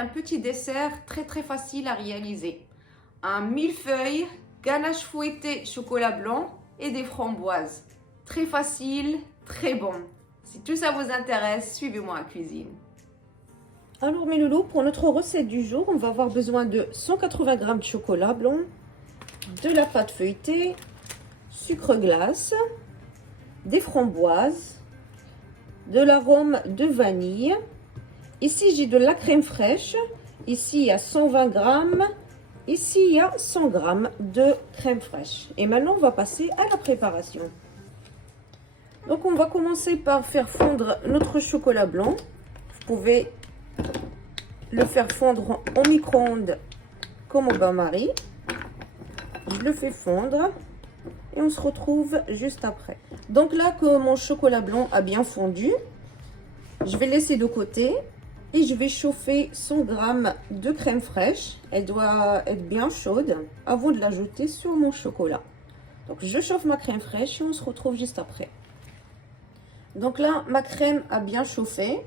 un petit dessert très facile à réaliser. Un millefeuille, ganache fouettée, chocolat blanc et des framboises. Très facile, très bon. Si tout ça vous intéresse, suivez-moi en cuisine. Alors mes loulous, pour notre recette du jour, on va avoir besoin de 180 g de chocolat blanc, de la pâte feuilletée, sucre glace, des framboises, de l'arôme de vanille. Ici j'ai de la crème fraîche, ici il y a 120 g, ici il y a 100 g de crème fraîche. Et maintenant on va passer à la préparation. Donc on va commencer par faire fondre notre chocolat blanc. Vous pouvez le faire fondre au micro-ondes comme au bain-marie. Je le fais fondre et on se retrouve juste après. Donc là que mon chocolat blanc a bien fondu, je vais laisser de côté et je vais chauffer 100 g de crème fraîche. Elle doit être bien chaude avant de l'ajouter sur mon chocolat. Donc je chauffe ma crème fraîche et on se retrouve juste après. Donc là ma crème a bien chauffé.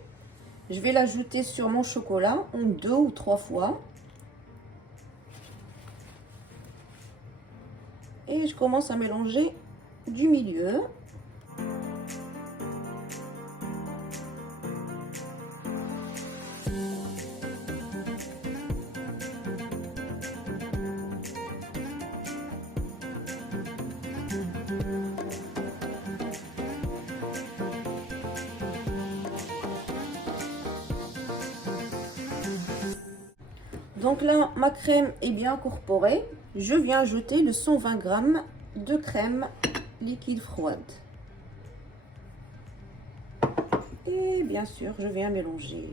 Je vais l'ajouter sur mon chocolat en 2 ou 3 fois. Et je commence à mélanger du milieu. Donc là, ma crème est bien incorporée. Je viens ajouter le 120 g de crème liquide froide. Et bien sûr, je viens mélanger.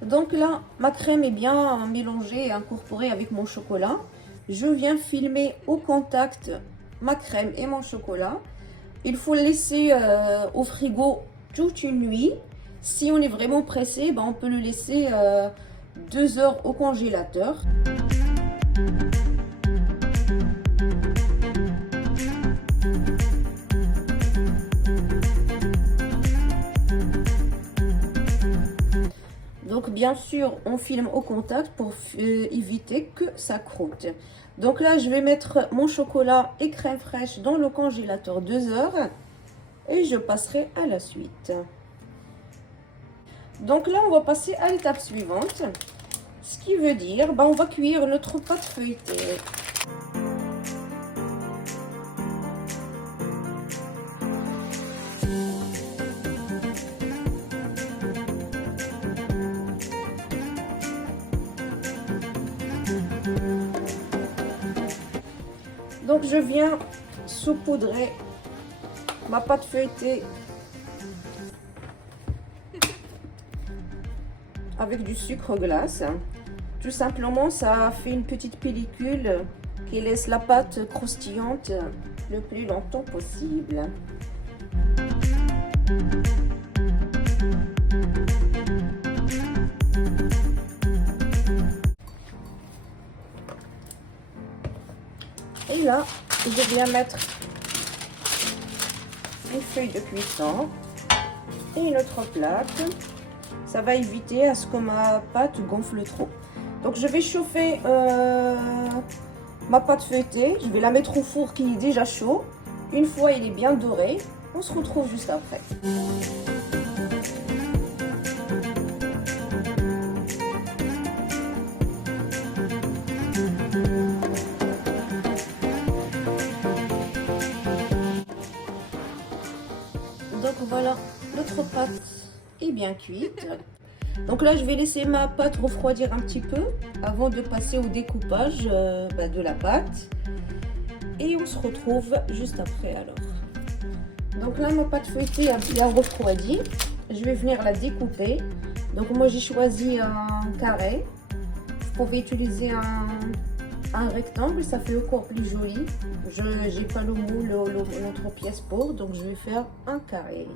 Donc là, ma crème est bien mélangée et incorporée avec mon chocolat. Je viens filmer au contact ma crème et mon chocolat. Il faut laisser au frigo toute une nuit. Si on est vraiment pressé, on peut le laisser 2 heures au congélateur. Donc bien sûr, on filme au contact pour éviter que ça croûte. Donc là, je vais mettre mon chocolat et crème fraîche dans le congélateur 2 heures et je passerai à la suite. Donc là, on va passer à l'étape suivante. Ce qui veut dire, on va cuire notre pâte feuilletée. Donc je viens saupoudrer ma pâte feuilletée avec du sucre glace. Tout simplement, ça fait une petite pellicule qui laisse la pâte croustillante le plus longtemps possible. Et là, je viens mettre une feuille de cuisson et une autre plaque. Ça va éviter à ce que ma pâte gonfle trop. Donc je vais chauffer ma pâte feuilletée. Je vais la mettre au four qui est déjà chaud. Une fois il est bien doré, on se retrouve juste après. Donc voilà, notre pâte est bien cuite. Donc là, je vais laisser ma pâte refroidir un petit peu avant de passer au découpage de la pâte. Et on se retrouve juste après alors. Donc là, ma pâte feuilletée a bien refroidi. Je vais venir la découper. Donc moi, j'ai choisi un carré. Vous pouvez utiliser un rectangle, ça fait encore plus joli. Je n'ai pas le moule, notre pièce pour, donc je vais faire un carré.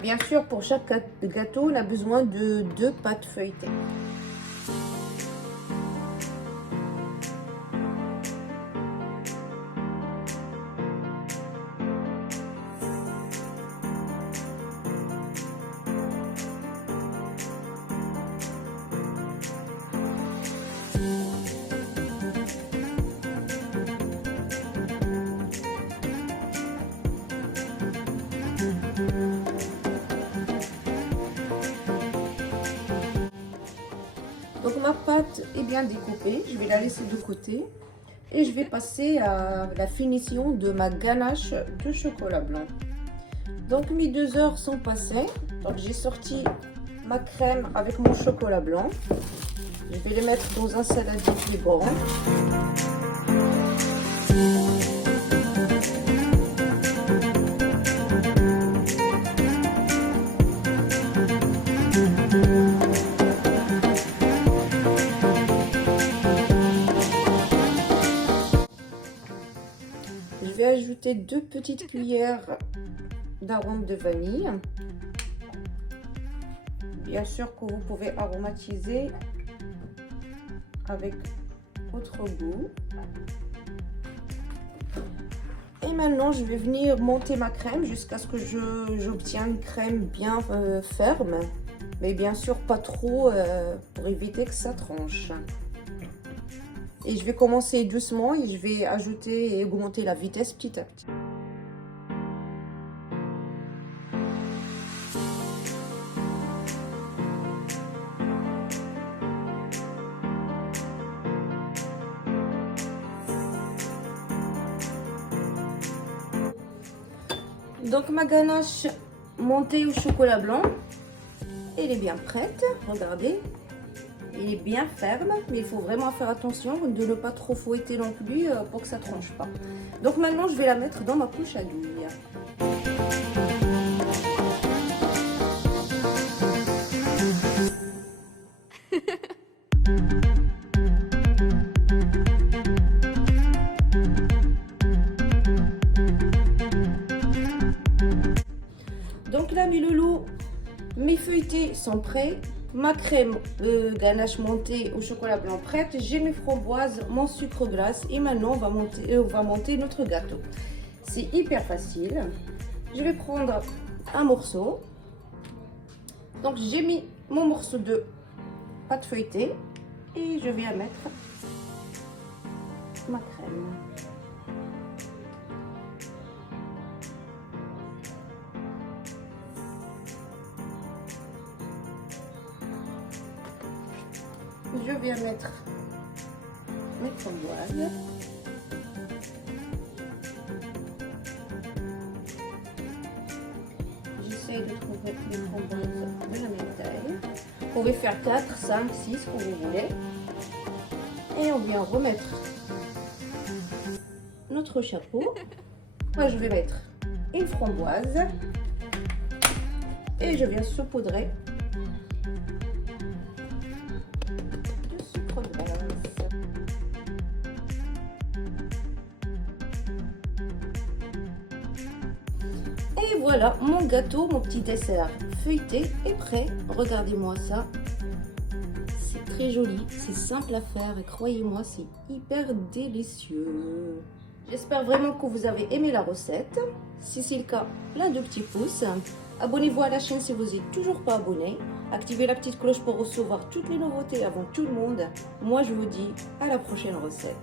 Bien sûr, pour chaque gâteau, on a besoin de 2 pâtes feuilletées. pâte est bien découpée, je vais la laisser de côté. Et je vais passer à la finition de ma ganache de chocolat blanc. Donc mes 2 heures sont passées. Donc j'ai sorti ma crème avec mon chocolat blanc. Je vais les mettre dans un saladier qui est grand. Je vais ajouter 2 petites cuillères d'arôme de vanille. Bien sûr que vous pouvez aromatiser avec votre goût. Et maintenant, je vais venir monter ma crème jusqu'à ce que j'obtienne une crème bien ferme. Mais bien sûr, pas trop pour éviter que ça tranche. Et je vais commencer doucement et je vais ajouter et augmenter la vitesse petit à petit. Donc ma ganache montée au chocolat blanc, elle est bien prête. Regardez, elle est bien ferme, mais il faut vraiment faire attention de ne pas trop fouetter non plus pour que ça tranche pas. Donc maintenant je vais la mettre dans ma poche à douille. Donc là mes loulous, mes feuilletés sont prêts. Ma crème ganache montée au chocolat blanc prête. J'ai mes framboises, mon sucre glace et maintenant on va monter notre gâteau. C'est hyper facile. Je vais prendre un morceau. Donc j'ai mis mon morceau de pâte feuilletée et je vais mettre ma crème. Je vais mettre mes framboises. J'essaie de trouver les framboises de la même taille. Vous pouvez faire 4, 5, 6 comme vous voulez. Et on vient remettre notre chapeau. Moi je vais mettre une framboise. Et je viens saupoudrer de sucre glace. Et voilà, mon gâteau, mon petit dessert feuilleté est prêt. Regardez-moi ça. C'est très joli, c'est simple à faire et croyez-moi, c'est hyper délicieux. J'espère vraiment que vous avez aimé la recette. Si c'est le cas, plein de petits pouces. Abonnez-vous à la chaîne si vous n'êtes toujours pas abonné. Activez la petite cloche pour recevoir toutes les nouveautés avant tout le monde. Moi, je vous dis à la prochaine recette.